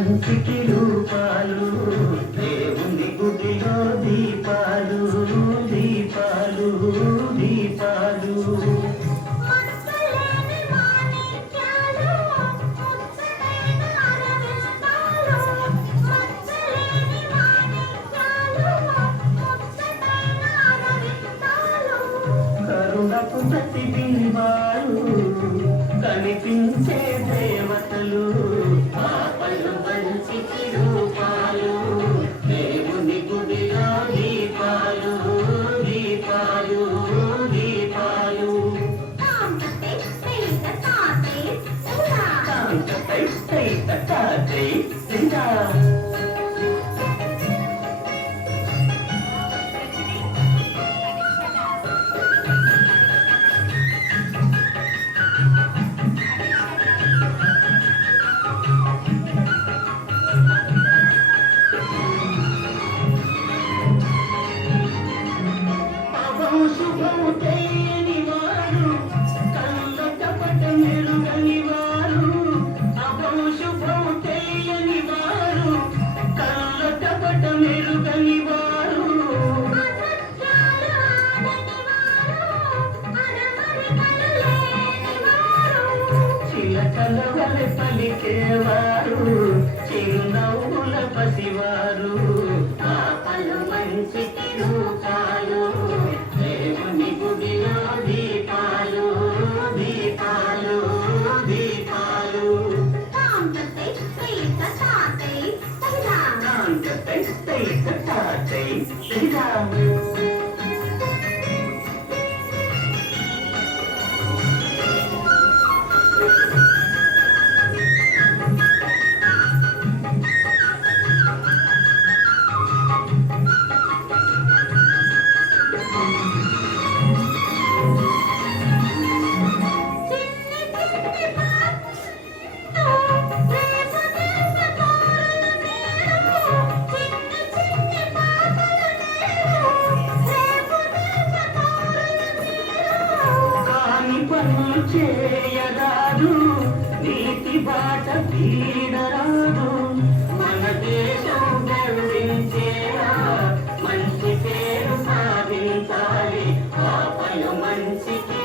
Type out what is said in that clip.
మంచికి రూపాలు దేవుని గుడిలో దీపాలు దీపాలు దీపాలు కరుణకు ప్రతిబింబాలు కనిపించే దేవతలు పాపలు మంచికి రూపాలు దేవుని గుడిలో దీపాలు దీపాలు దీపాలు కాంతై సైత తాతై సింగా శుభము తెలియని వారు కళ్ళ కపట మెరుగని వారు అభము శుభము తెలియని వారు కళ్ళ కపట మెరుగని వారు చిలకల వలె పలికేవారు చిరునవ్వుల పసివారు పాపలు మంచికి రూపాలు దేవుని గుడిలో దీపాలు దీపాలు దీపాలు కాంతై సైత తాతై శ్రీరాము పనులు చేయరాదు నీతి బాట వీడరాదు మన దేశం గర్వించేలా మంచి పేరు సాధించాలి పాపలు మంచికి